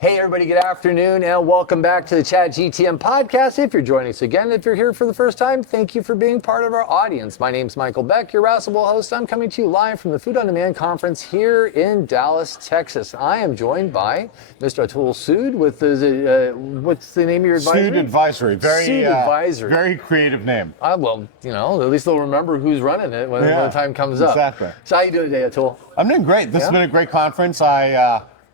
Hey everybody, good afternoon and welcome back to the Chat GTM podcast. If you're joining us again, if you're here for the first time, thank you for being part of our audience. My name's Michael Beck, your irascible host. I'm coming to you live from the Food on Demand conference here in Dallas, Texas. I am joined by Mr. Atul Sood with the, what's the name of your advisory? Sood Advisory. Sood Advisory. Very creative name. Well, you know, at least they'll remember who's running it when the time comes up. Exactly. So how you doing today, Atul? I'm doing great. This has been a great conference.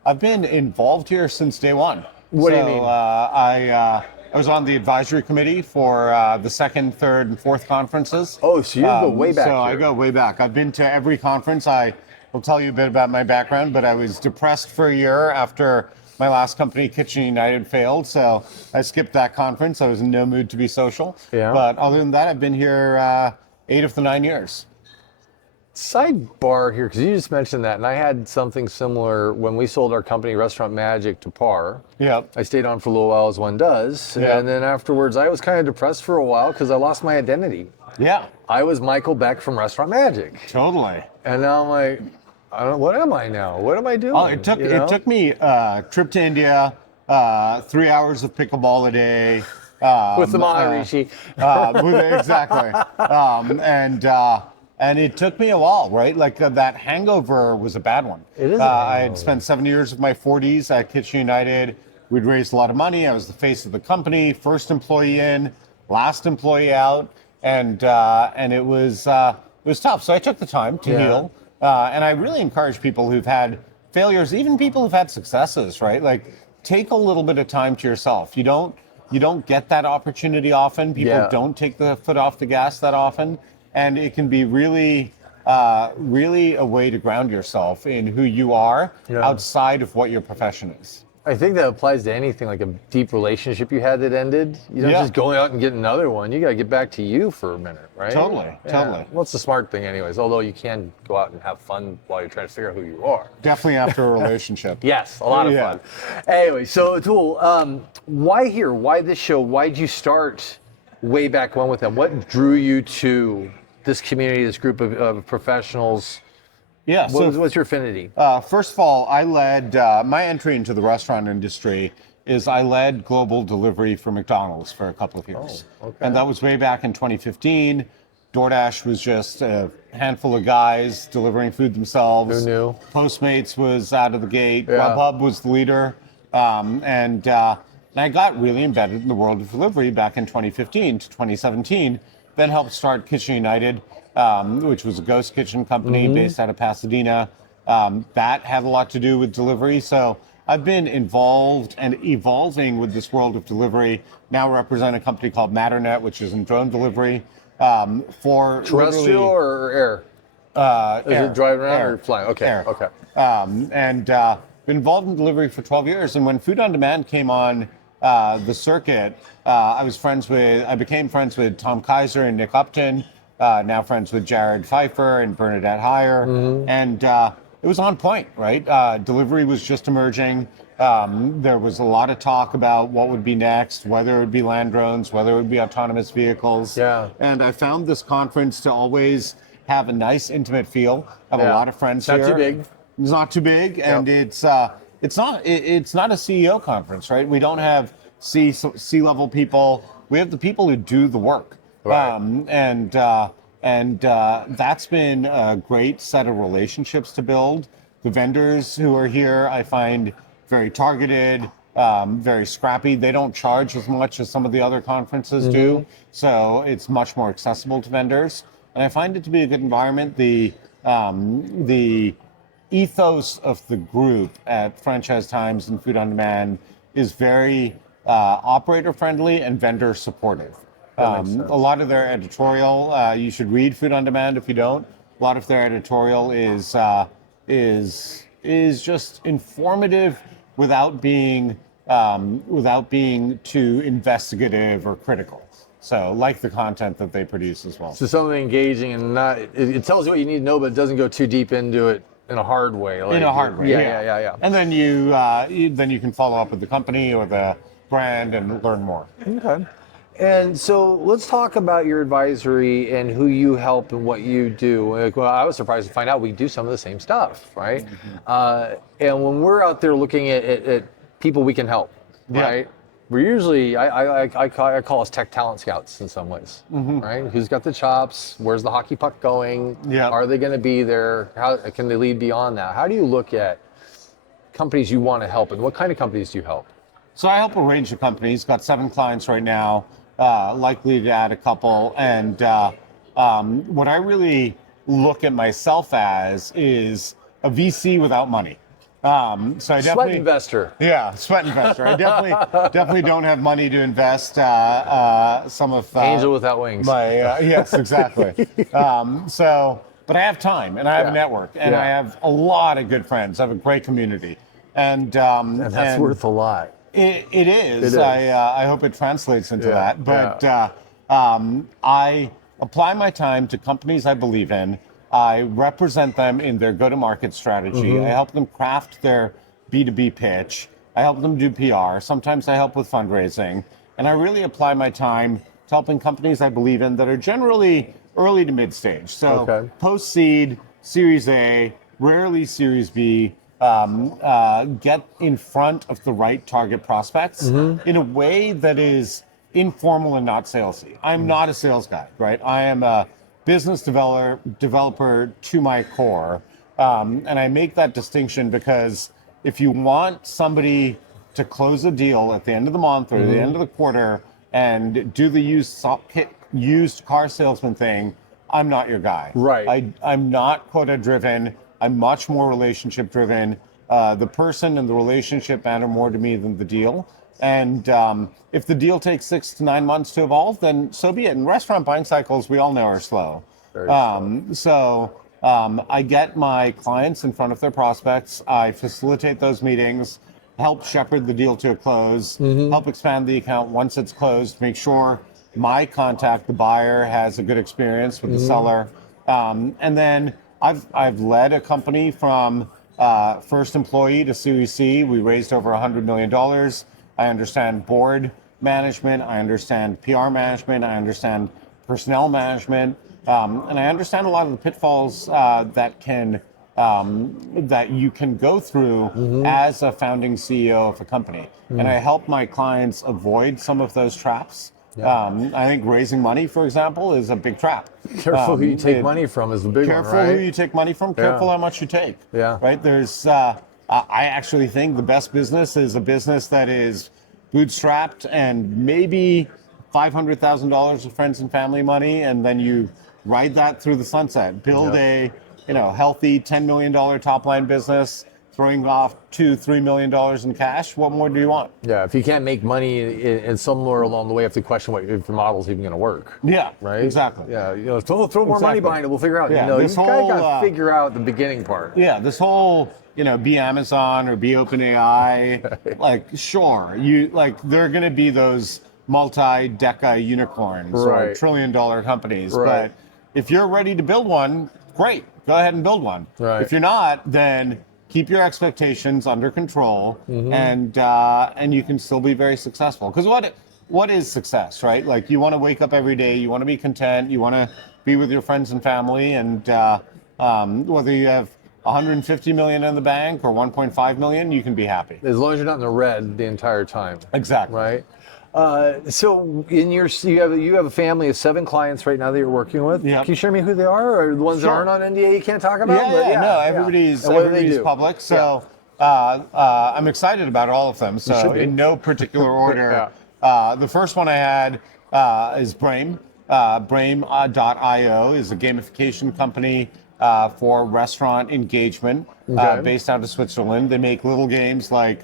I've been involved here since day one. What do you mean? I was on the advisory committee for the second, third, and fourth conferences. Oh, so you go way back. So I go way back. I've been to every conference. I will tell you a bit about my background, but I was depressed for a year after my last company, Kitchen United, failed. So I skipped that conference. I was in no mood to be social. Yeah. But other than that, I've been here 8 of the 9 years. Sidebar here, because you just mentioned that, and I had something similar when we sold our company, Restaurant Magic, to Par. Yep. I stayed on for a little while, as one does, and then afterwards, I was kind of depressed for a while because I lost my identity. Yeah. I was Michael Beck from Restaurant Magic. Totally. And now I'm like, I don't know, what am I now? What am I doing? Oh, it took me a trip to India, 3 hours of pickleball a day. With the Maharishi. Exactly. And it took me a while, right? Like that hangover was a bad one. It is. I had spent 7 years of my 40s at Kitchen United. We'd raised a lot of money. I was the face of the company, first employee in, last employee out, and it was tough. So I took the time to heal, and I really encourage people who've had failures, even people who've had successes, right? Like take a little bit of time to yourself. You don't get that opportunity often. People don't take the foot off the gas that often. And it can be really a way to ground yourself in who you are outside of what your profession is. I think that applies to anything, like a deep relationship you had that ended. You don't just go out and get another one. You got to get back to you for a minute, right? Totally. Well, it's the smart thing anyways, although you can go out and have fun while you're trying to figure out who you are. Definitely after a relationship. Yes, a lot of fun. Anyway, so Atul, why here? Why this show? Why did you start way back when with them? What drew you to this community, this group of professionals? Yeah. What's your affinity? First of all, I led my entry into the restaurant industry is I led global delivery for McDonald's for a couple of years. Oh, okay. And that was way back in 2015. DoorDash was just a handful of guys delivering food themselves. Who knew? Postmates was out of the gate. Yeah. Grubhub was the leader. And I got really embedded in the world of delivery back in 2015 to 2017. Then helped start Kitchen United, which was a ghost kitchen company based out of Pasadena. That had a lot to do with delivery. So I've been involved and evolving with this world of delivery. Now represent a company called Matternet, which is in drone delivery for terrestrial or air? Is it driving around or flying? Okay. Air. Okay. Been involved in delivery for 12 years. And when Food on Demand came on the circuit, I became friends with Tom Kaiser and Nick Upton, now friends with Jared Pfeiffer and Bernadette Heyer. And it was on point, right? Delivery was just emerging. There was a lot of talk about what would be next, whether it would be land drones, whether it would be autonomous vehicles. Yeah. And I found this conference to always have a nice, intimate feel. I have a lot of friends here. Not too big. It's not too big, and it's not a CEO conference, right? We don't have C-level people. We have the people who do the work, and that's been a great set of relationships to build. The vendors who are here, I find very targeted, very scrappy. They don't charge as much as some of the other conferences do, so it's much more accessible to vendors. And I find it to be a good environment. The ethos of the group at Franchise Times and Food on Demand is very operator friendly and vendor supportive. A lot of their editorial, you should read Food on Demand if you don't. A lot of their editorial is just informative without being too investigative or critical. So like the content that they produce as well. So something engaging and not, it tells you what you need to know, but it doesn't go too deep into it in a hard way. In a hard way, yeah. And then you can follow up with the company or the brand and learn more. Okay. And so let's talk about your advisory and who you help and what you do. Well, I was surprised to find out we do some of the same stuff, right? And when we're out there looking at people we can help, Yeah. right? We're usually, I call us tech talent scouts in some ways, right? Who's got the chops? Where's the hockey puck going? Yeah. Are they going to be there? How can they lead beyond that? How do you look at companies you want to help, and what kind of companies do you help? So I help a range of companies. Got 7 clients right now, likely to add a couple. And what I really look at myself as is a VC without money. So I Sweat definitely investor. Yeah, sweat investor. I definitely don't have money to invest. Some of Angel without wings. my yes, exactly. But I have time and I have a network and I have a lot of good friends. I have a great community, and That's worth a lot. It is. It is. I hope it translates into that. But I apply my time to companies I believe in. I represent them in their go-to-market strategy. I help them craft their B2B pitch. I help them do PR. Sometimes I help with fundraising. And I really apply my time to helping companies I believe in that are generally early to mid-stage. So post-seed, Series A, rarely Series B, get in front of the right target prospects in a way that is informal and not salesy. I'm not a sales guy, right? I am a business developer to my core. And I make that distinction because if you want somebody to close a deal at the end of the month or the end of the quarter and do the used car salesman thing, I'm not your guy. Right. I'm not quota driven. I'm much more relationship driven. The person and the relationship matter more to me than the deal. And if the deal takes 6 to 9 months to evolve, then so be it. And restaurant buying cycles, we all know, are slow. Very slow. I get my clients in front of their prospects. I facilitate those meetings, help shepherd the deal to a close, help expand the account once it's closed, make sure my contact, the buyer, has a good experience with the seller. And then I've led a company from first employee to Series C. We raised over $100 million. I understand board management. I understand PR management. I understand personnel management. And I understand a lot of the pitfalls that you can go through as a founding CEO of a company. And I help my clients avoid some of those traps. I think raising money, for example, is a big trap. Careful who you take money from is the big one, right? Careful who you take money from. Careful how much you take. Yeah. Right. There's. I actually think the best business is a business that is bootstrapped and maybe $500,000 of friends and family money, and then you ride that through the sunset. Build a healthy $10 million top line business, throwing off $2-3 million in cash. What more do you want? Yeah, if you can't make money and somewhere along the way, you have to question if your model's even going to work. Yeah, right. Exactly. Yeah, throw more money behind it. We'll figure out. Yeah, you got to figure out the beginning part. Yeah, this whole be Amazon or be OpenAI. Like, sure, there are going to be those multi-deca unicorns or trillion-dollar companies, but if you're ready to build one, great, go ahead and build one. Right. If you're not, then keep your expectations under control, and you can still be very successful. Because what is success, right? Like, you want to wake up every day, you want to be content, you want to be with your friends and family, and whether you have 150 million in the bank or 1.5 million, you can be happy. As long as you're not in the red the entire time. Exactly. Right. So you have a family of 7 clients right now that you're working with. Yep. Can you share me who they are, or the ones that aren't on NDA you can't talk about? No, everybody's public. So I'm excited about all of them. So in no particular order, the first one I had is Brame. Brame.io is a gamification company for restaurant engagement based out of Switzerland. They make little games like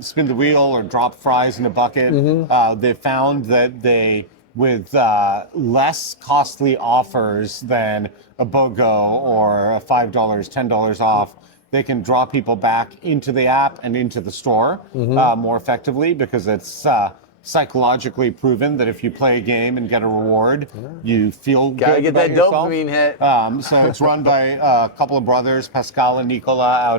spin the wheel or drop fries in a bucket. They found that with less costly offers than a BOGO or a $5, $10 off, they can draw people back into the app and into the store more effectively, because it's psychologically proven that if you play a game and get a reward, you feel Gotta good get about that yourself. dopamine hit. So it's run by a couple of brothers, Pascal and Nicola,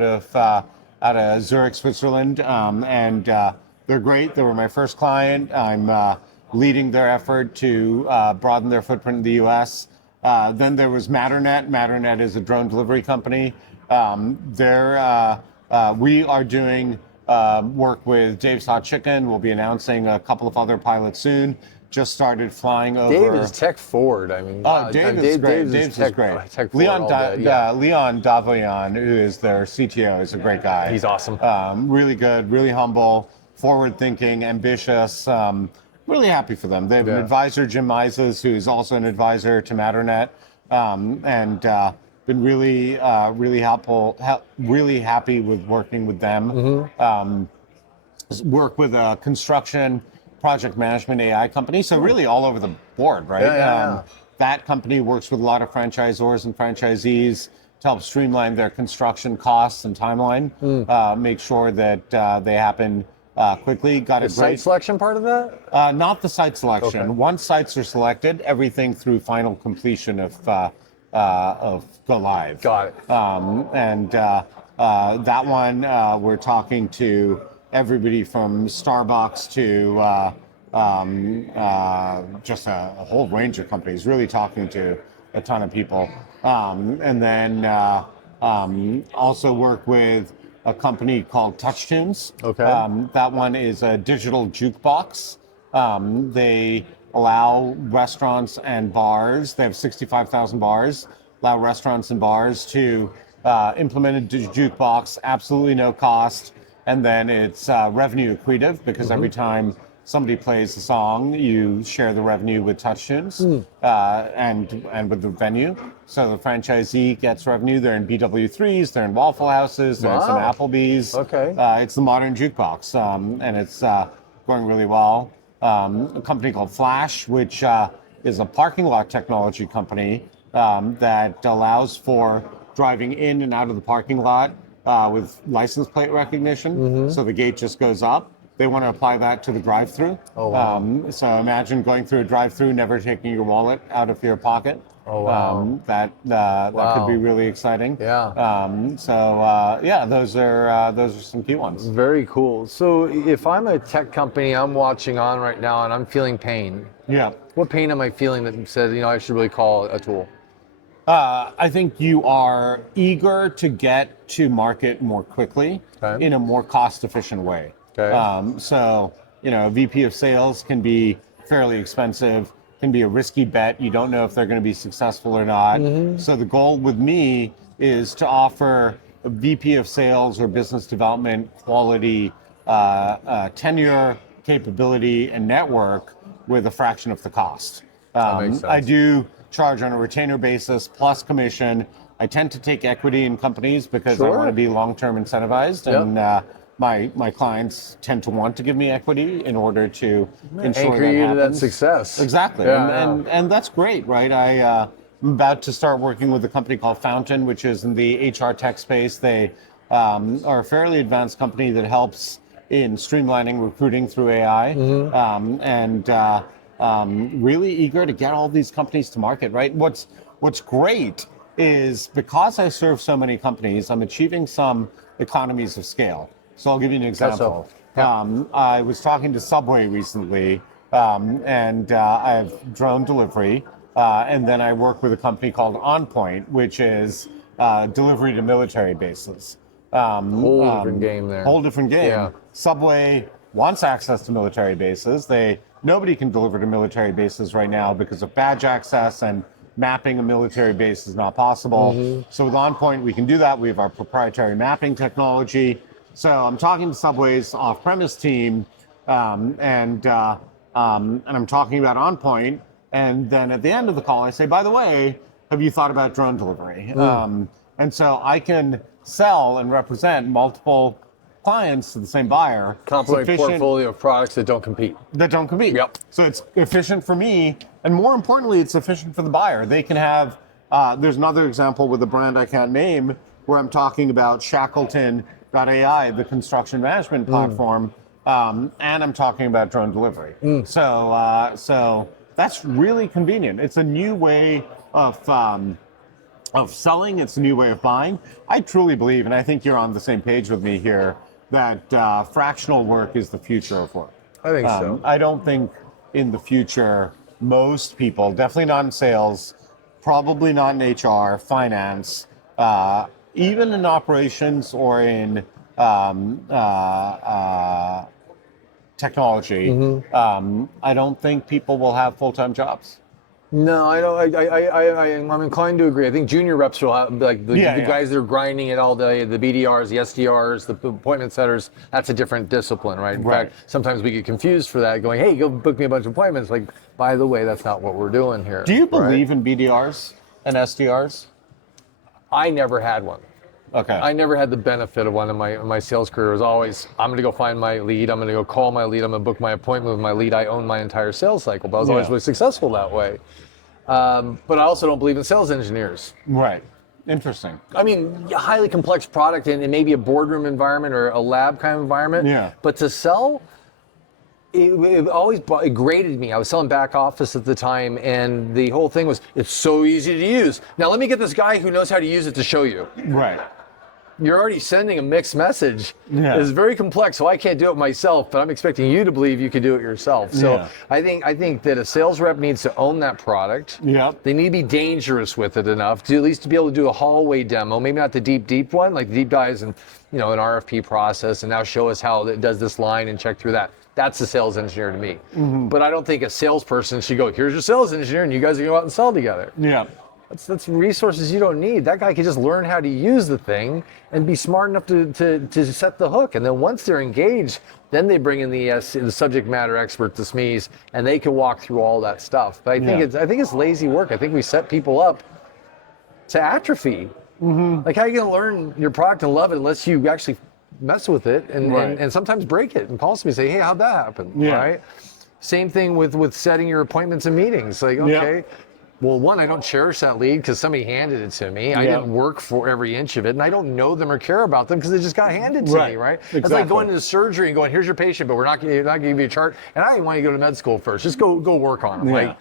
out of Zurich, Switzerland, and they're great. They were my first client. I'm leading their effort to broaden their footprint in the U.S. Then there was Matternet. Matternet is a drone delivery company. We are doing work with Dave's Hot Chicken. We'll be announcing a couple of other pilots soon. Just started flying over. Dave is tech forward. I mean, Dave is great. Dave's is great. Tech Leon forward all day, Leon Davoyan, who is their CTO, is a great guy. He's awesome. Really good, really humble, forward-thinking, ambitious. Really happy for them. They have an advisor, Jim Mises, who's also an advisor to Matternet, and been really helpful. Really happy with working with them. Work with a construction project management AI company, so really all over the board, right? That company works with a lot of franchisors and franchisees to help streamline their construction costs and timeline, make sure that they happen quickly. Got a great site selection part of that? Not the site selection. Okay. Once sites are selected, everything through final completion of go live. Got it. And that one, we're talking to everybody from Starbucks to just a whole range of companies, really talking to a ton of people. And then also work with a company called TouchTunes. Okay. That one is a digital jukebox. They allow restaurants and bars, they have 65,000 bars, allow restaurants and bars to implement a jukebox, absolutely no cost. And then it's revenue accretive because every time somebody plays a song, you share the revenue with TouchTunes and with the venue. So the franchisee gets revenue. They're in BW3s, they're in Waffle Houses, they're in some Applebee's. Okay. It's the modern jukebox, and it's going really well. A company called Flash, which is a parking lot technology company that allows for driving in and out of the parking lot with license plate recognition. So the gate just goes up. They want to apply that to the drive-through. Oh, wow. So imagine going through a drive-through, never taking your wallet out of your pocket. Oh, wow. That could be really exciting. Yeah. Those are some key ones. Very cool. So if I'm a tech company, I'm watching on right now and I'm feeling pain. Yeah. What pain am I feeling that says, I should really call Atul? I think you are eager to get to market more quickly in a more cost-efficient way. Okay. So, a VP of sales can be fairly expensive, can be a risky bet. You don't know if they're going to be successful or not. So the goal with me is to offer a VP of sales or business development quality tenure, capability, and network with a fraction of the cost. That makes sense. I do charge on a retainer basis plus commission. I tend to take equity in companies because I want to be long-term incentivized, and my clients tend to want to give me equity in order to ensure anchor you to that happens. success. Exactly, and that's great, right? I'm about to start working with a company called Fountain, which is in the HR tech space. They are a fairly advanced company that helps in streamlining recruiting through AI, really eager to get all these companies to market, right? What's great is because I serve so many companies, I'm achieving some economies of scale. So I'll give you an example. I was talking to Subway recently, and I have drone delivery, and then I work with a company called OnPoint, which is delivery to military bases. Whole different game there. Whole different game. Yeah. Subway wants access to military bases. Nobody can deliver to military bases right now because of badge access, and mapping a military base is not possible. So with OnPoint, we can do that. We have our proprietary mapping technology. So I'm talking to Subway's off-premise team, and I'm talking about OnPoint. And then at the end of the call, I say, by the way, have you thought about drone delivery? And so I can sell and represent multiple clients to the same buyer. Complementary portfolio of products that don't compete. Yep. So it's efficient for me, and more importantly, it's efficient for the buyer. They can have, there's another example with a brand I can't name, where I'm talking about Shackleton.ai, the construction management platform, and I'm talking about drone delivery. So that's really convenient. It's a new way of selling. It's a new way of buying. I truly believe, and I think you're on the same page with me here, that fractional work is the future of work. I think so. I don't think in the future, most people, definitely not in sales, probably not in HR, finance, even in operations or in technology, I don't think people will have full-time jobs. No, I don't. I'm inclined to agree. I think junior reps will have, like the guys that are grinding it all day, the BDRs, the SDRs, the appointment setters. That's a different discipline, right? In fact, sometimes we get confused for that, going, "Hey, go book me a bunch of appointments." Like, by the way, that's not what we're doing here. Do you believe in BDRs and SDRs? I never had one. Okay. I never had the benefit of one in my sales career. It was always, I'm going to go find my lead. I'm going to go call my lead. I'm going to book my appointment with my lead. I own my entire sales cycle, but I was always really successful that way. But I also don't believe in sales engineers. Right. Interesting. I mean, a highly complex product and maybe a boardroom environment or a lab kind of environment. Yeah. But to sell, it grated me. I was selling back office at the time, and the whole thing was, it's so easy to use. Now let me get this guy who knows how to use it to show you. Right. You're already sending a mixed message. Yeah. It's very complex, so I can't do it myself, but I'm expecting you to believe you can do it yourself. So I think that a sales rep needs to own that product. Yeah. They need to be dangerous with it enough to at least to be able to do a hallway demo, maybe not the deep one, like the deep dives and an RFP process, and now show us how it does this line and check through that. That's a sales engineer to me. But I don't think a salesperson should go, here's your sales engineer, and you guys are going to go out and sell together. Yeah. That's resources you don't need. That guy can just learn how to use the thing and be smart enough to set the hook. And then once they're engaged, then they bring in the subject matter expert, the SMEs, and they can walk through all that stuff. But I think it's lazy work. I think we set people up to atrophy. Like, how are you going to learn your product and love it unless you actually mess with it and sometimes break it and call me and say, hey, how'd that happen? Right? Same thing with setting your appointments and meetings. Like, okay. Well, one, I don't cherish that lead because somebody handed it to me. I didn't work for every inch of it, and I don't know them or care about them because they just got handed to me, right? Exactly. It's like going into surgery and going, here's your patient, but we're not going to give you a chart, and I didn't want you to go to med school first. Just go work on them.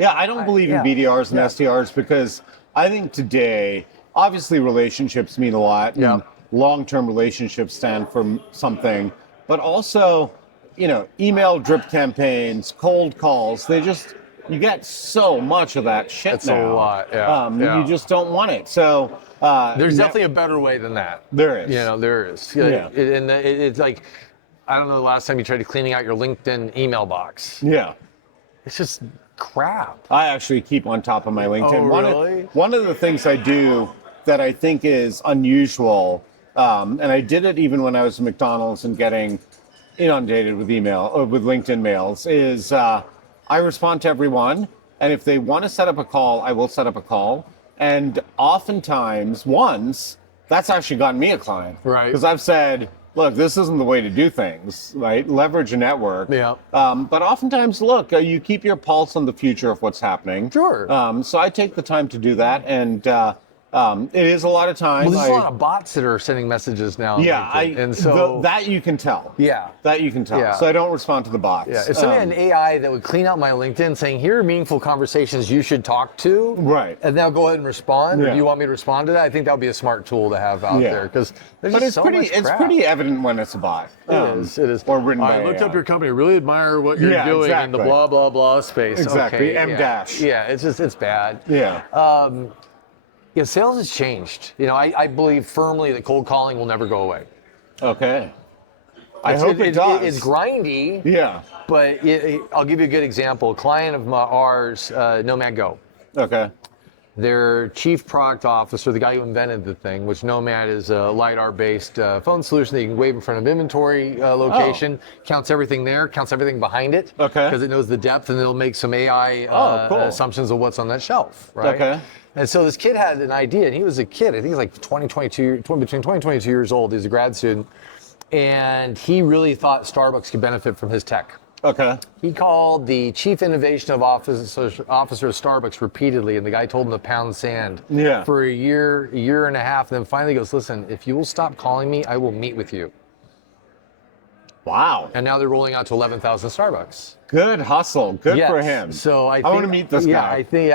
I don't believe in BDRs and SDRs because I think today, obviously relationships mean a lot. And long-term relationships stand for something, but also, email drip campaigns, cold calls, you get so much of that shit That's now. a lot, You just don't want it. So there's definitely a better way than that. There is. There is. It's like, I don't know the last time you tried cleaning out your LinkedIn email box. Yeah. It's just crap. I actually keep on top of my LinkedIn. Oh, really? One of the things I do that I think is unusual, and I did it even when I was at McDonald's and getting inundated with email or with LinkedIn mails, is I respond to everyone, and if they want to set up a call, I will set up a call. And oftentimes, that's actually gotten me a client. Right. Because I've said, look, this isn't the way to do things, right? Leverage a network. Yeah. But oftentimes, look, you keep your pulse on the future of what's happening. Sure. So I take the time to do that, and it is a lot of time. Well, there's a lot of bots that are sending messages now. And so that you can tell. Yeah. That you can tell. Yeah. So I don't respond to the bots. Yeah. If somebody had an AI that would clean out my LinkedIn saying, here are meaningful conversations you should talk to. Right. And they'll go ahead and respond. Or do you want me to respond to that? I think that would be a smart tool to have out there. Because there's just so much crap. It's pretty evident when it's a bot. It is. Or written by I looked AI. up your company. I really admire what you're doing in the blah, blah, blah space. Exactly. Okay, M-dash. Yeah, it's bad. Yeah. Sales has changed. I believe firmly that cold calling will never go away. Okay. I hope it does. It's grindy. Yeah. But I'll give you a good example. A client of ours, Nomad Go. Okay. Their chief product officer, the guy who invented the thing, which Nomad is a LiDAR-based phone solution that you can wave in front of inventory location, counts everything there, counts everything behind it, because it knows the depth, and it'll make some AI assumptions of what's on that shelf, right? Okay. And so this kid had an idea, and he was a kid. I think he was like between 20 and 22 years old. He's a grad student, and he really thought Starbucks could benefit from his tech. Okay. He called the chief innovation officer of Starbucks repeatedly, and the guy told him to pound sand for a year and a half. And then finally goes, listen, if you will stop calling me, I will meet with you. Wow. And now they're rolling out to 11,000 Starbucks. Good hustle. Good for him. So I want to meet this guy. I think,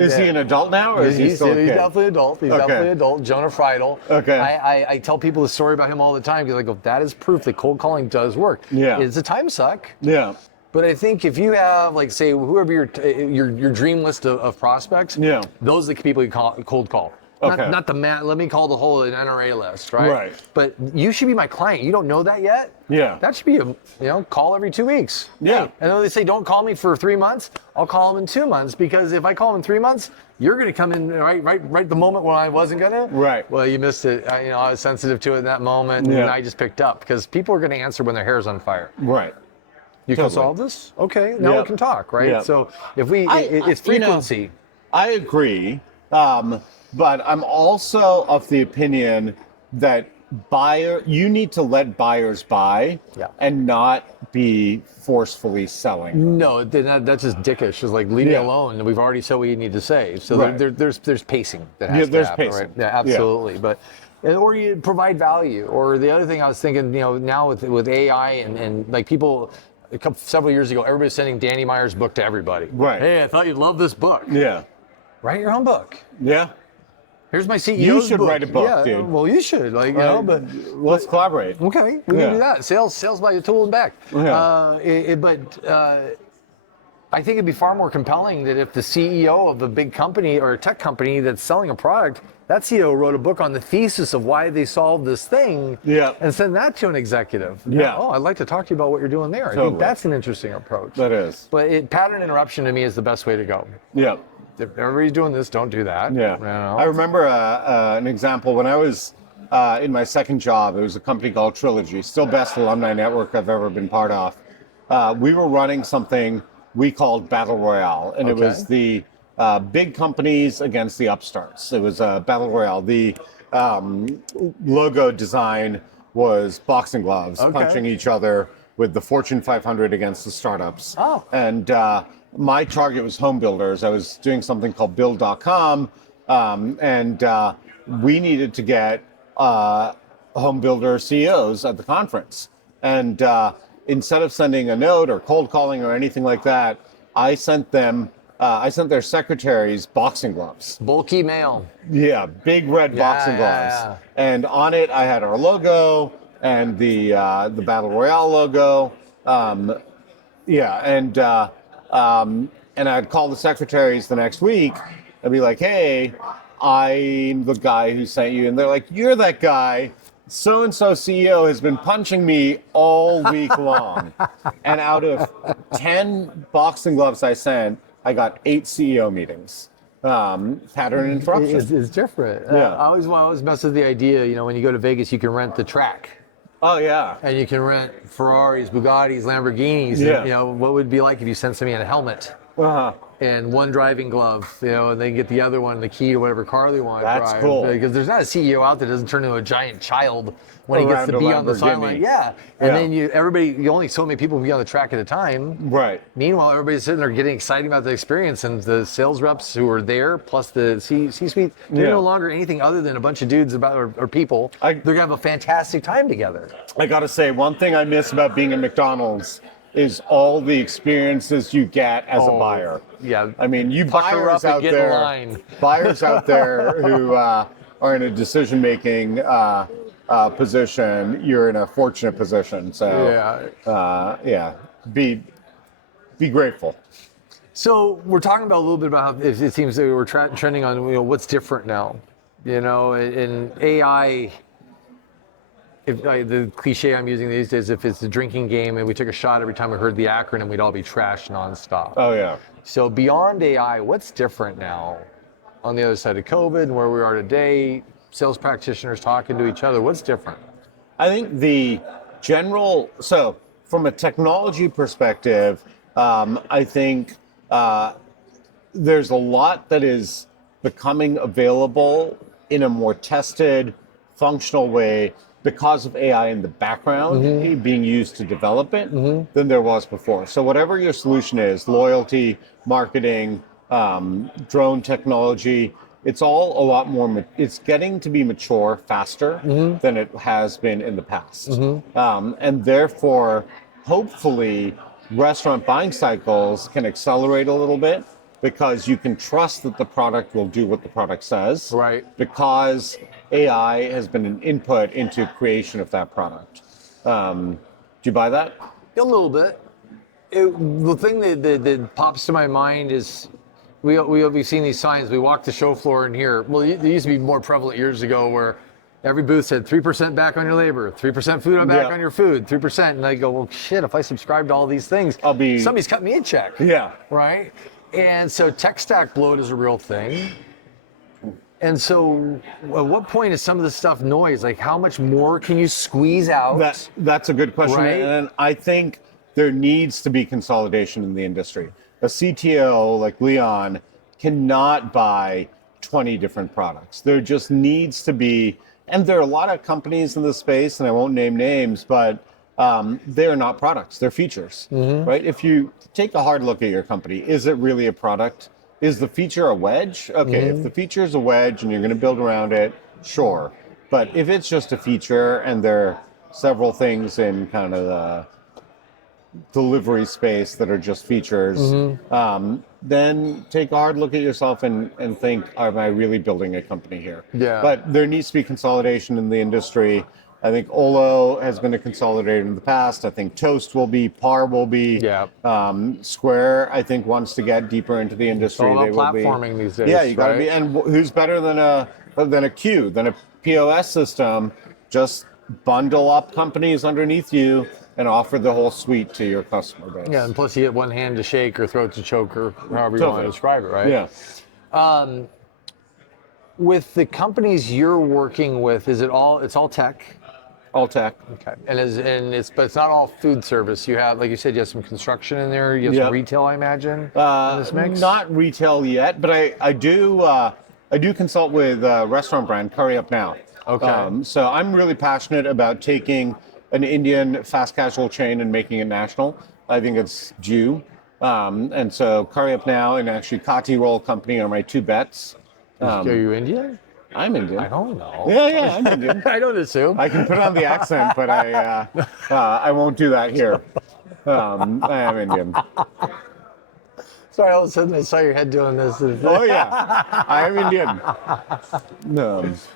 is he an adult now, or is he still a kid? He's definitely adult. He's definitely adult. Jonah Friedel. Okay. I tell people the story about him all the time because I go, that is proof that cold calling does work. Yeah. It's a time suck. Yeah. But I think if you have, like, say, whoever your dream list of prospects, those are the people you cold call. Okay. Not the let me call the whole NRA list, right? Right. But you should be my client. You don't know that yet? Yeah. That should be a call every 2 weeks. Yeah. Hey, and then they say don't call me for 3 months. I'll call them in 2 months, because if I call them in 3 months, you're going to come in right the moment when I wasn't gonna. Right. Well, you missed it. I was sensitive to it in that moment, and I just picked up, because people are going to answer when their hair's on fire. Right. You can solve this? Okay, now we can talk, right? Yep. So if it's frequency. I agree, but I'm also of the opinion that you need to let buyers buy and not be forcefully selling. No, that's just dickish. It's like, leave me alone. We've already said what you need to say. So there's pacing that has to happen. Pacing. Right? Yeah, absolutely. But or you provide value. Or the other thing I was thinking, now with AI and like people. Several years ago, everybody was sending Danny Meyer's book to everybody. Right. Hey, I thought you'd love this book. Yeah. Write your own book. Yeah. Here's my CEO's You should book. write a book, dude. Well, you should, but let's collaborate. okay, we can do that. Sales by Atul and Beck. Yeah. I think it'd be far more compelling that if the CEO of a big company or a tech company that's selling a product, that CEO wrote a book on the thesis of why they solved this thing, and send that to an executive. Yeah. Oh, I'd like to talk to you about what you're doing there. I think that's an interesting approach. That is. But pattern interruption to me is the best way to go. Yeah. If everybody's doing this, don't do that. Yeah. I remember an example when I was in my second job. It was a company called Trilogy, still best alumni network I've ever been part of. We were running something we called Battle Royale, and it was the big companies against the upstarts. It was Battle Royale. The logo design was boxing gloves, punching each other, with the Fortune 500 against the startups. Oh. And my target was home builders. I was doing something called build.com, and we needed to get home builder CEOs at the conference. And instead of sending a note or cold calling or anything like that, I sent their secretaries boxing gloves. Bulky mail. Yeah, big red boxing gloves. And on it, I had our logo and the Battle Royale logo. And I'd call the secretaries the next week and be like, hey, I'm the guy who sent you. And they're like, you're that guy. So-and-so CEO has been punching me all week long. And out of 10 boxing gloves I sent, I got 8 CEO meetings. Pattern interruption. It's different. Yeah. I always mess with the idea, when you go to Vegas, you can rent the track. Oh, yeah. And you can rent Ferraris, Bugattis, Lamborghinis. Yeah. And, what would it be like if you sent somebody a helmet and one driving glove, and they get the other one, the key to whatever car they want to drive. That's cool. Because there's not a CEO out there that doesn't turn into a giant child when he gets to be on the sideline. Yeah. And then you only so many people can be on the track at a time. Right. Meanwhile, everybody's sitting there getting excited about the experience, and the sales reps who are there, plus the C-suite, they're no longer anything other than a bunch of dudes or people. They're gonna have a fantastic time together. I gotta say, one thing I miss about being at McDonald's is all the experiences you get as a buyer. Yeah. I mean, you Pucker buyers up and out get in there, line. buyers out there who are in a decision-making position, you're in a fortunate position. So, be grateful. So we're talking about a little bit about how it seems that we're trending on what's different now, in AI. The cliche I'm using these days, if it's a drinking game and we took a shot every time we heard the acronym, we'd all be trashed nonstop. Oh yeah. So beyond AI, what's different now on the other side of COVID and where we are today? Sales practitioners talking to each other. What's different? I think so from a technology perspective, I think there's a lot that is becoming available in a more tested, functional way because of AI in the background being used to develop it than there was before. So whatever your solution is, loyalty, marketing, drone technology, it's all a lot more, it's getting to be mature faster than it has been in the past. And therefore, hopefully, restaurant buying cycles can accelerate a little bit because you can trust that the product will do what the product says. Right. Because AI has been an input into creation of that product. Do you buy that? A little bit. The thing that pops to my mind is we've seen these signs. We walk the show floor in here. Well, it used to be more prevalent years ago where every booth said 3% back on your labor, 3% food back on your food, 3%. And I go, well, shit, if I subscribe to all these things, somebody's cut me a check. Yeah. Right? And so tech stack bloat is a real thing. And so at what point is some of this stuff noise? Like how much more can you squeeze out? That's a good question. Right? And I think there needs to be consolidation in the industry. A CTO like Leon cannot buy 20 different products. There just needs to be, and there are a lot of companies in the space, and I won't name names, but they're not products, they're features, right? If you take a hard look at your company, is it really a product? Is the feature a wedge? Okay, if the feature is a wedge and you're going to build around it, sure. But if it's just a feature and there are several things in kind of the delivery space that are just features, then take a hard look at yourself and think, am I really building a company here? Yeah. But there needs to be consolidation in the industry. I think Olo has been a consolidator in the past. I think Toast will be, PAR will be. Yeah. Square, I think, wants to get deeper into the industry. It's all about they platforming these days. Yeah, you got to right? be. And who's better than a queue, than a POS system? Just bundle up companies underneath you and offer the whole suite to your customer base. Yeah, and plus you get one hand to shake or throat to choke or however you want to describe it, right? Yeah. With the companies you're working with, it's all tech? All tech. Okay. But it's not all food service. You have, like you said, you have some construction in there. You have some retail, I imagine, in this mix? Not retail yet, but I do consult with a restaurant brand, Curry Up Now. Okay. So I'm really passionate about taking an Indian fast casual chain and making it national. I think it's due. And so Curry Up Now and actually Kati Roll Company are my two bets. Are you Indian? I'm Indian. I don't know. Yeah, I'm Indian. I don't assume. I can put on the accent, but I won't do that here. I am Indian. Sorry, all of a sudden I saw your head doing this. Oh yeah, I am Indian.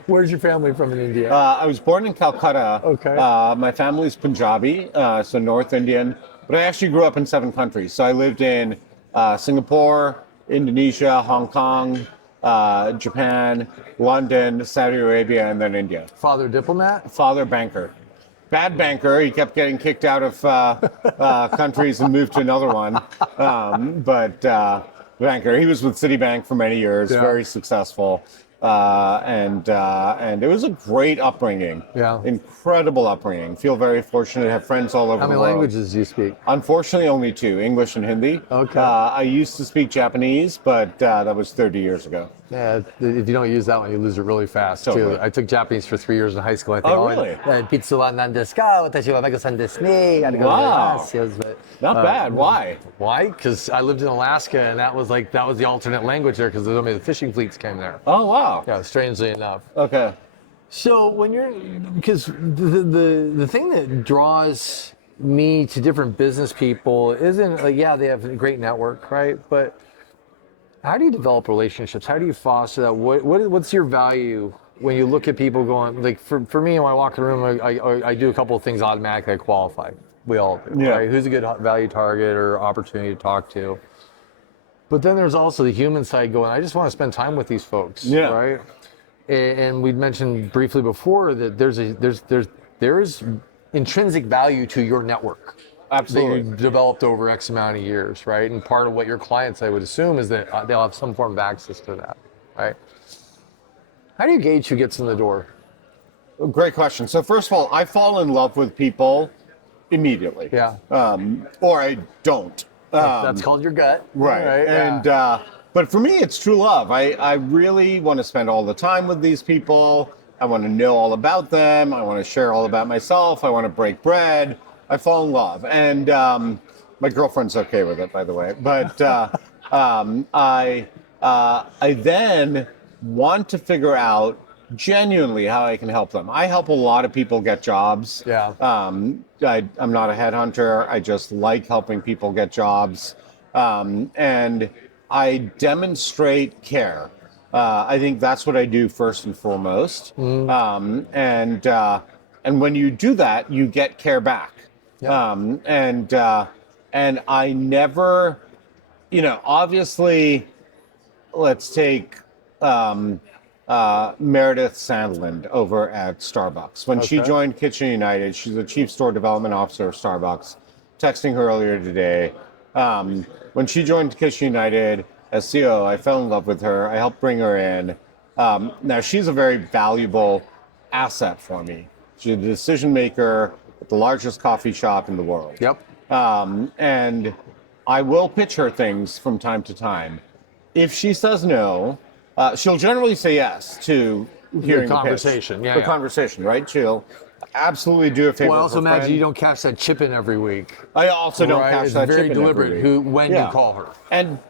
Where's your family from in India? I was born in Calcutta. Okay. My family's Punjabi, so North Indian. But I actually grew up in 7 countries. So I lived in Singapore, Indonesia, Hong Kong, Japan, London, Saudi Arabia, and then India. Father diplomat? Father banker. Bad banker. He kept getting kicked out of countries and moved to another one. But banker. He was with Citibank for many years, very successful. And it was a great upbringing. Yeah. Incredible upbringing. Feel very fortunate to have friends all over How the many world. languages do you speak? Unfortunately, only 2, English and Hindi. Okay. I used to speak Japanese, but that was 30 years ago. Yeah, if you don't use that one, you lose it really fast, Totally. too. I took Japanese for 3 years in high school. I think. Oh, really? Pizza wa nan desu ka? Watashi wa mago-san desu ne. Wow. But, Not bad. Why? Why? Because I lived in Alaska, and that was the alternate language there, because the fishing fleets came there. Oh, wow. Yeah, strangely enough. Okay. So because the thing that draws me to different business people isn't they have a great network, right? But how do you develop relationships? How do you foster that? What's your value when you look at people going, like for me, when I walk in the room, I do a couple of things automatically. I qualify. We all do, right? Who's a good value target or opportunity to talk to? But then there's also the human side going, I just want to spend time with these folks, right? And we'd mentioned briefly before that there's intrinsic value to your network. Absolutely. That you developed over X amount of years, right? And part of what your clients, I would assume, is that they'll have some form of access to that, right? How do you gauge who gets in the door? Great question. So first of all, I fall in love with people immediately. Yeah. Or I don't. That's called your gut. Right. And but for me, it's true love. I really want to spend all the time with these people. I want to know all about them. I want to share all about myself. I want to break bread. I fall in love. And my girlfriend's okay with it, by the way. But I then want to figure out genuinely how I can help them. I help a lot of people get jobs. Yeah. I'm not a headhunter. I just like helping people get jobs. And I demonstrate care. I think that's what I do first and foremost. And when you do that, you get care back. And I never, obviously, let's take Meredith Sandland over at Starbucks. When she Okay. joined Kitchen United, she's the chief store development officer of Starbucks. Texting her earlier today. When she joined Kitchen United as CEO, I fell in love with her. I helped bring her in. Now she's a very valuable asset for me. She's a decision maker at the largest coffee shop in the world. Yep. And I will pitch her things from time to time. If she says no, she'll generally say yes to hearing conversation, the yeah, pitch. yeah. The conversation, right? She'll absolutely do a favor. Well, I also for a imagine friend. you don't cash that chip in every week. I also don't Right? cash It's that very chip in every deliberate week. when you call her.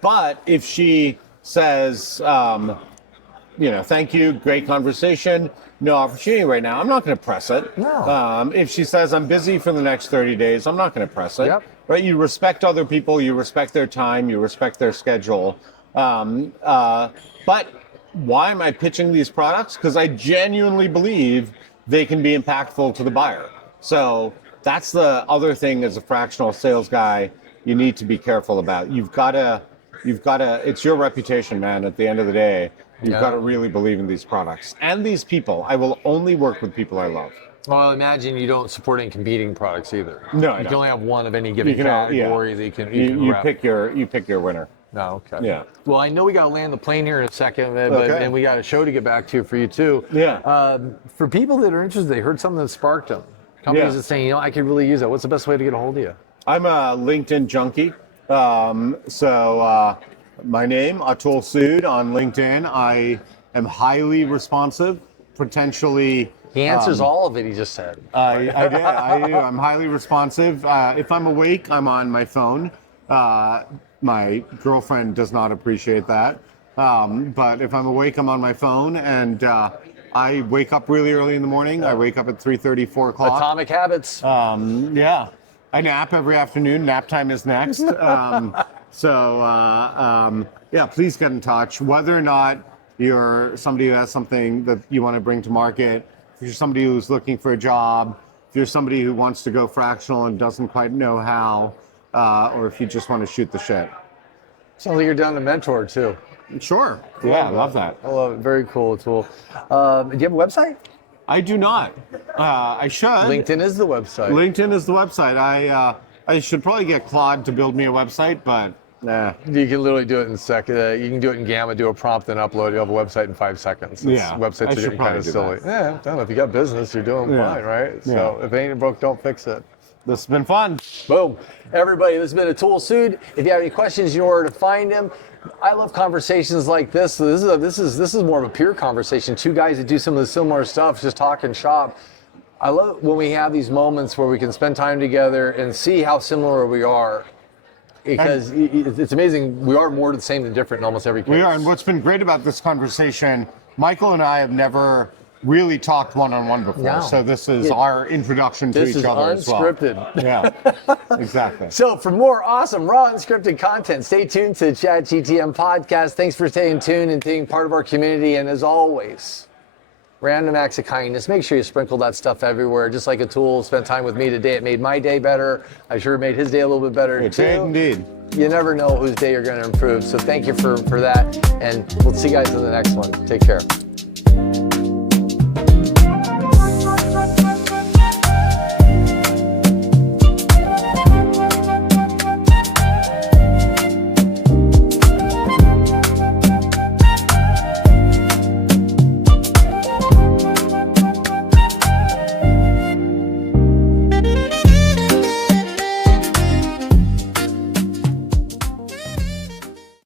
But if she says, thank you, great conversation, no opportunity right now, I'm not going to press it. No. If she says I'm busy for the next 30 days, I'm not going to press it. Yep. Right? You respect other people, you respect their time, you respect their schedule. But why am I pitching these products? Because I genuinely believe they can be impactful to the buyer. So that's the other thing as a fractional sales guy you need to be careful about. You've got to, it's your reputation, man, at the end of the day. You've got to really believe in these products and these people. I will only work with people I love. Well, I imagine you don't support any competing products either. No, I you don't. can only have one of any given You can, category that you can you rep. pick your winner. No, okay. Yeah. Well, I know we got to land the plane here in a second, Okay. and we got a show to get back to for you too. Yeah. For people that are interested, they heard something that sparked them. Companies that saying, I could really use that. What's the best way to get a hold of you? I'm a LinkedIn junkie. My name, Atul Sood on LinkedIn. I am highly responsive, potentially. He answers all of it, he just said. I do. I'm highly responsive. If I'm awake, I'm on my phone. My girlfriend does not appreciate that. But if I'm awake, I'm on my phone. And I wake up really early in the morning. I wake up at 3:30, 4 o'clock. Atomic habits. Yeah. I nap every afternoon. Nap time is next. Please get in touch. Whether or not you're somebody who has something that you want to bring to market, if you're somebody who's looking for a job, if you're somebody who wants to go fractional and doesn't quite know how, or if you just want to shoot the shit. Sounds like you're down to mentor too. Sure. Yeah, I love that. I love it. Very cool tool. Do you have a website? I do not. I should. LinkedIn is the website. LinkedIn is the website. I should probably get Claude to build me a website, but nah. You can literally do it in a second. You can do it in Gamma, do a prompt, and upload. You have a website in 5 seconds. Websites are getting kind of silly. Yeah, I don't know. If you got business, you're doing fine, right? So if it ain't broke, don't fix it. This has been fun. Boom. Everybody, this has been Atul Sood. If you have any questions, you know where to find him. I love conversations like this. So this is more of a peer conversation. Two guys that do some of the similar stuff, just talking shop. I love when we have these moments where we can spend time together and see how similar we are. Because it's amazing. We are more the same than different in almost every case. We are, and what's been great about this conversation, Michael and I have never really talked one-on-one before. No. So this is our introduction to each other as well. This is unscripted. Yeah, exactly. So for more awesome, raw, unscripted content, stay tuned to the Chat GTM podcast. Thanks for staying tuned and being part of our community. And as always, random acts of kindness. Make sure you sprinkle that stuff everywhere. Just like Atul spent time with me today. It made my day better. I sure made his day a little bit better It too. did indeed. You never know whose day you're going to improve. So thank you for that. And we'll see you guys in the next one. Take care.